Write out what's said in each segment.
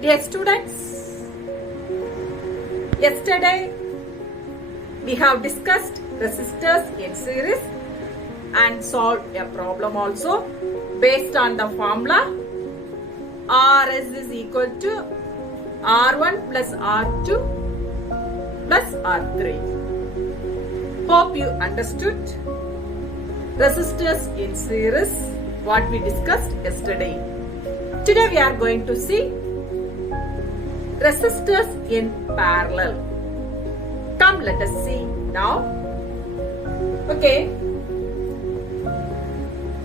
Dear students, yesterday we have discussed resistors in series and solved a problem also based on the formula Rs is equal to R1 plus R2 plus R3. Hope you understood resistors in series what we discussed yesterday. Today we are going to see resistors in parallel. Come, let us see now. Okay.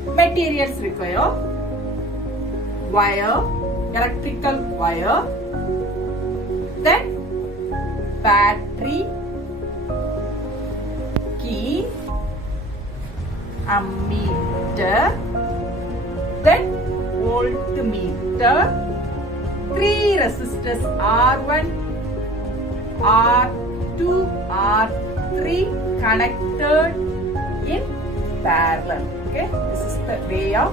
Materials require wire, electrical wire, then battery, key, ammeter, then voltmeter, three resistors R1, R2, R3 connected in parallel. Okay, this is the way of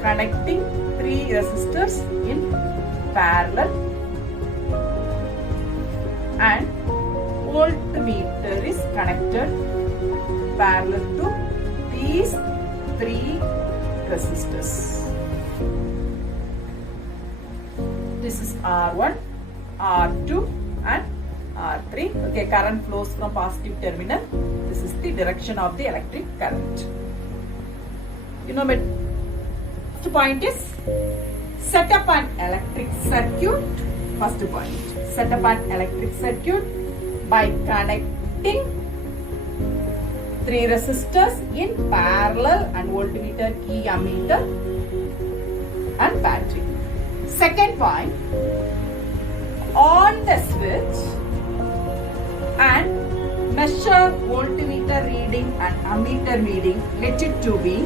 connecting three resistors in parallel, and voltmeter is connected parallel to these three resistors. This is R1, R2 and R3. Okay, current flows from positive terminal. This is the direction of the electric current. You know, first point is set up an electric circuit. First point, set up an electric circuit by connecting three resistors in parallel and voltmeter, key, ammeter and battery. Second point, on the switch and measure voltmeter reading and ammeter reading. Let it to be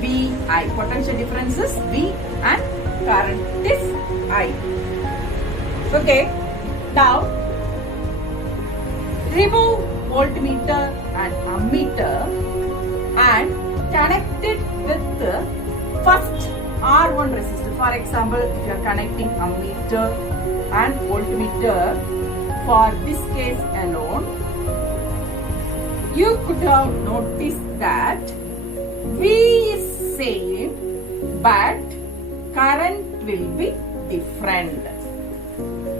VI. Potential difference is V and current is I. Okay. Now, remove voltmeter and ammeter and connect it with the first R1 resistor. For example, if you are connecting ammeter and voltmeter for this case alone, you could have noticed that V is same but current will be different.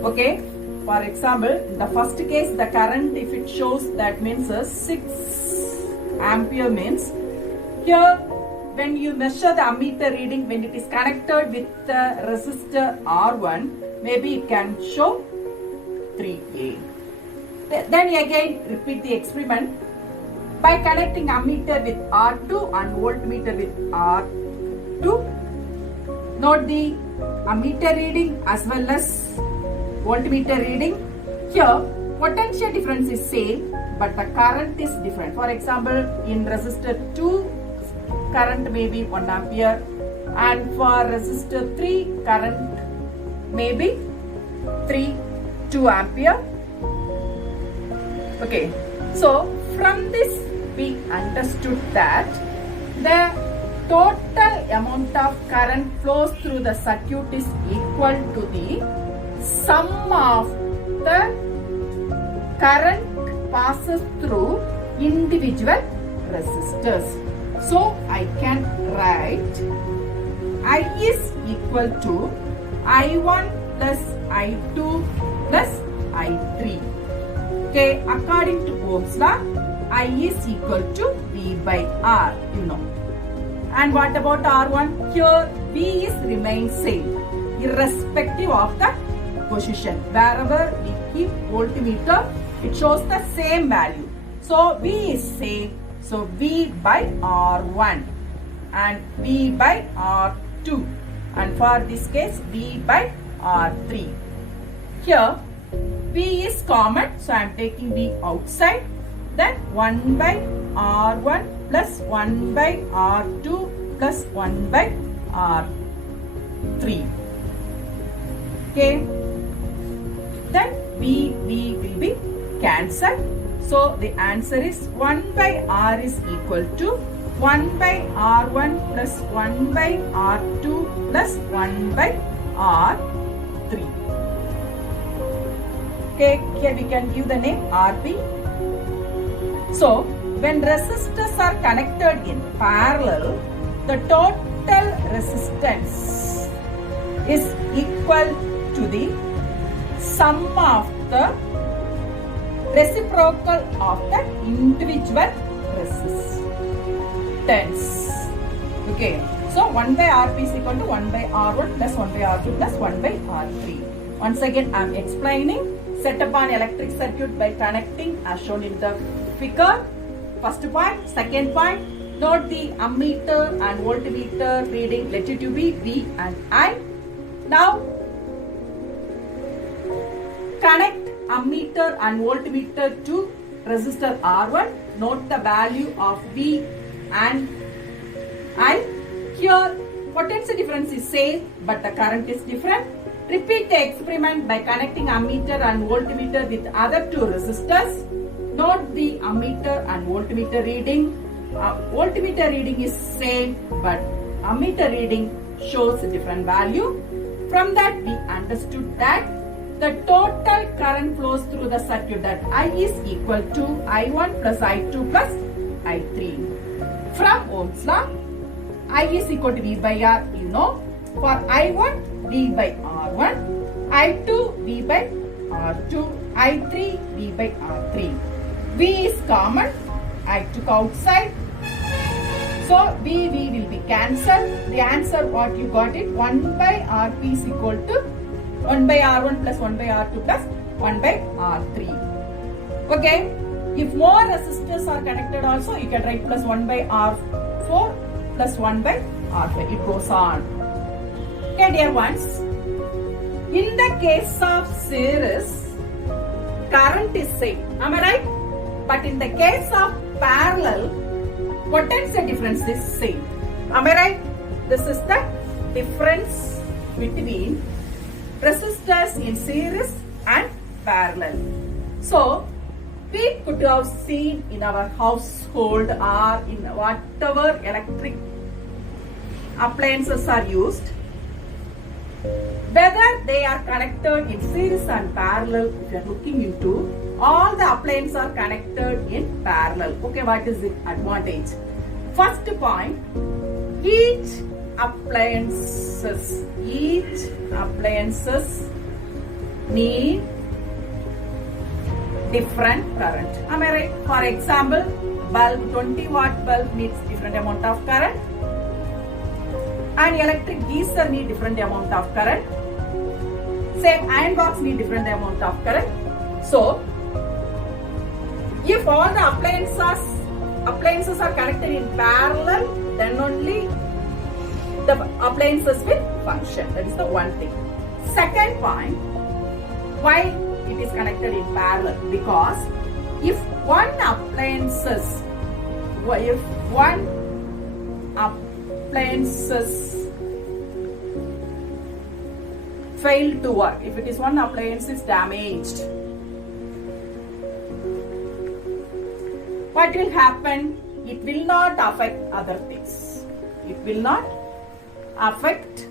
Okay, for example, in the first case the current, if it shows, that means 6 ampere means here when you measure the ammeter reading, when it is connected with the resistor R1, maybe it can show 3A. Then again repeat the experiment by connecting ammeter with R2 and voltmeter with R2. Note the ammeter reading as well as voltmeter reading. Here potential difference is same but the current is different. For example, in resistor 2 current may be 1 ampere and for resistor 3 current may be 2 ampere. Okay, so from this we understood that the total amount of current flows through the circuit is equal to the sum of the current passes through individual resistors. So I can write I is equal to I1 plus I2 plus I3. Okay, according to Ohm's law, I is equal to V by R, you know. And what about R1? Here V is remains same irrespective of the position. Wherever we keep voltmeter, it shows the same value. So V is same. So V by R1 and V by R2, and for this case V by R3. Here V is common, so I am taking V outside. Then 1 by R1 plus 1 by R2 plus 1 by R3. Okay. Then V will be cancelled. So the answer is 1 by R is equal to 1 by R1 plus 1 by R2 plus 1 by R3. Okay, here we can give the name RB. So, when resistors are connected in parallel, the total resistance is equal to the sum of the reciprocal of the individual resistance. Okay, so 1 by Rp is equal to 1 by R1 plus 1 by R2 plus 1 by R3. Once again, I am explaining. Set up an electric circuit by connecting as shown in the figure. First point. Second point, note the ammeter and voltmeter reading. Let it to be V and I. Now, connect ammeter and voltmeter to resistor R1. Note the value of V and I. Here, potential difference is same, but the current is different. Repeat the experiment by connecting ammeter and voltmeter with other two resistors. Note the ammeter and voltmeter reading. Voltmeter reading is same, but ammeter reading shows a different value. From that, we understood that the total current flows through the circuit, that I is equal to I1 plus I2 plus I3. From Ohm's law, I is equal to V by R, you know. For I1, V by R1, I2, V by R2, I3, V by R3. V is common, I took outside. So, V will be cancelled. The answer what you got it, 1 by Rp is equal to 1 by R1 plus 1 by R2 plus 1 by R3. Okay, if more resistors are connected also, you can write plus 1 by R4 plus 1 by R5. It goes on. Okay, dear ones, in the case of series, current is same. Am I right? But in the case of parallel, potential difference is same. Am I right? This is the difference between resistors in series and parallel. So, we could have seen in our household or in whatever electric appliances are used, whether they are connected in series and parallel. If you are looking into, all the appliances are connected in parallel. Okay, what is the advantage? First point, each appliances need different current. Am I right? For example, bulb, 20 watt bulb needs different amount of current, and electric geyser need different amount of current. Same iron box need different amount of current. So, if all the appliances are connected in parallel, then only the appliances will function. That is the one thing. Second point, why it is connected in parallel? Because if one appliances fail to work, if it is one appliance is damaged, what will happen? It will not affect other things. It will not affect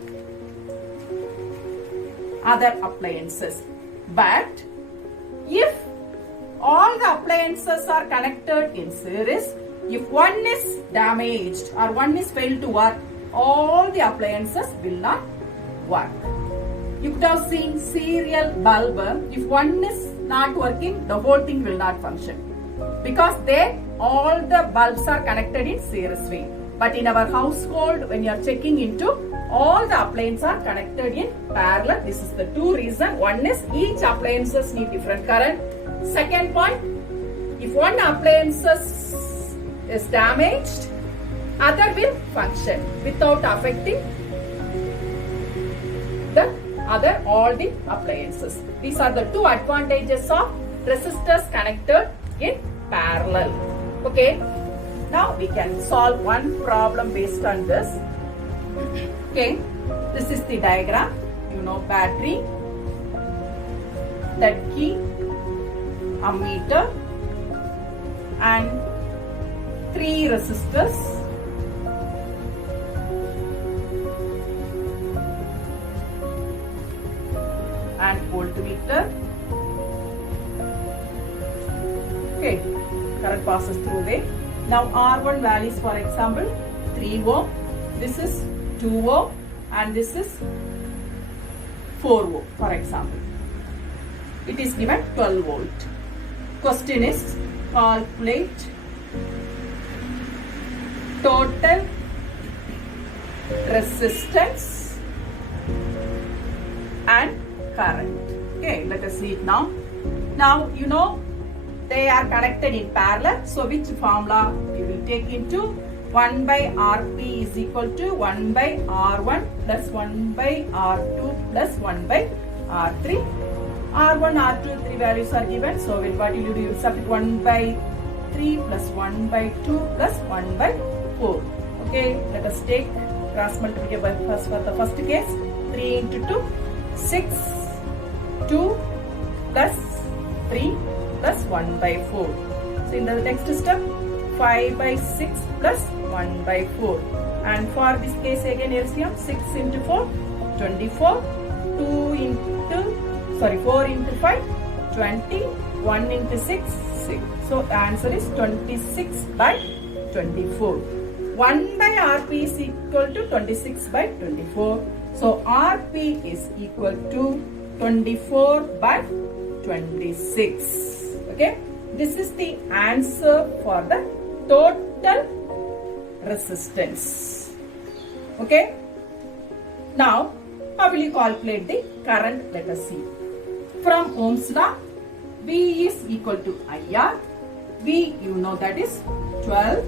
other appliances. But if all the appliances are connected in series, if one is damaged or one is failed to work, all the appliances will not work. You could have seen serial bulb. If one is not working, the whole thing will not function, because all the bulbs are connected in series way. But in our household, when you are checking into, all the appliances are connected in parallel. This is the two reasons. One is each appliances need different current. Second point, if one appliance is damaged, other will function without affecting the other, all the appliances. These are the two advantages of resistors connected in parallel. Okay, now we can solve one problem based on this. Okay, this is the diagram. You know, battery, that key, ammeter, and 3 resistors and voltmeter. Okay, current passes through there. Now R1 values, for example, 3 ohm, this is 2 ohm, and this is 4 ohm, for example. It is given 12 volt. Question is calculate total resistance and current. Okay, let us see it now. Now you know they are connected in parallel. So which formula we will take into 1 by Rp is equal to 1 by R1 plus 1 by R2 plus 1 by R3. R1, R2, 3 values are given. So what will you do? You will substitute 1 by 3 plus 1 by 2 plus 1 by 4. Okay, let us take cross multiply by first for the first case. 3 into 2, 6, 2 plus 3 plus 1 by 4. So in the next step, 5 by 6 plus 1 by 4. And for this case again LCM, 6 into 4, 24, 4 into 5, 20, 1 into 6, 6. So the answer is 26 by 24. 1 by Rp is equal to 26 by 24. So Rp is equal to 24 by 26. Okay, this is the answer for the total resistance. Okay, now how will you calculate the current? Let us see. From Ohm's law, V is equal to IR. V you know that is 12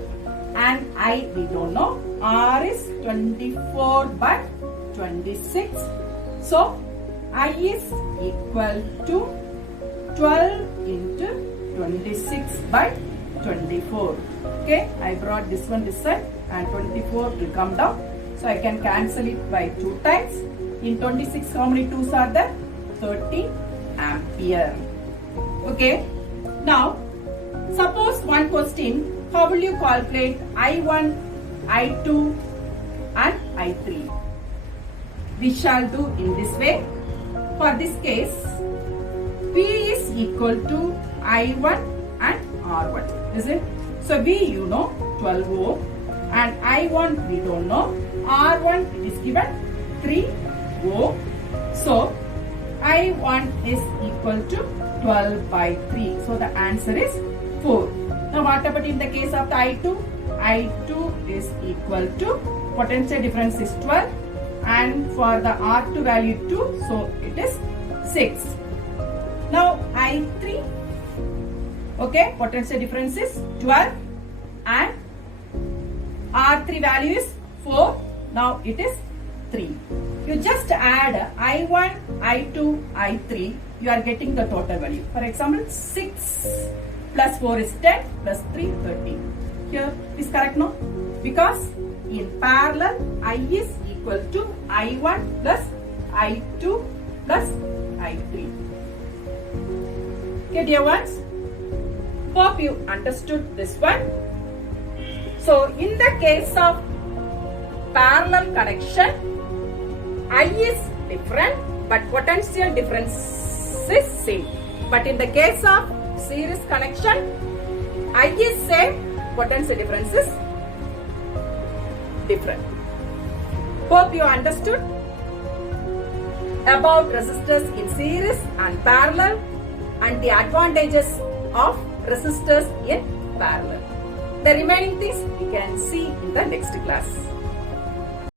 and I we don't know. R is 24 by 26. So I is equal to 12 into 26 by 24. Okay, I brought this one this side and 24 will come down. So I can cancel it by 2 times. In 26, how many 2s are there? 30 ampere. Okay, now suppose one question, how will you calculate I1, I2 and I3? We shall do in this way. For this case, V is equal to I1 and R1, is it? So V you know 12 ohm and I1 we don't know. R1 it is given 3 ohm. So I1 is equal to 12 by 3. So the answer is 4. Now what about in the case of the I2? I2 is equal to, potential difference is 12 and for the R2 value 2, so it is 6. Now I3, okay, potential difference is 12 and R3 value is 4. Now it is 3. You just add I1, I2, I3, you are getting the total value. For example, 6 plus 4 is 10 plus 3, 13. Here is correct, no? Because in parallel, I is equal to I1 plus I2 plus I3. Okay, dear ones, hope you understood this one. So, in the case of parallel connection, I is different, but potential difference is same. But in the case of series connection, I is same, potential difference is different. Hope you understood about resistors in series and parallel and the advantages of resistors in parallel. The remaining things we can see in the next class.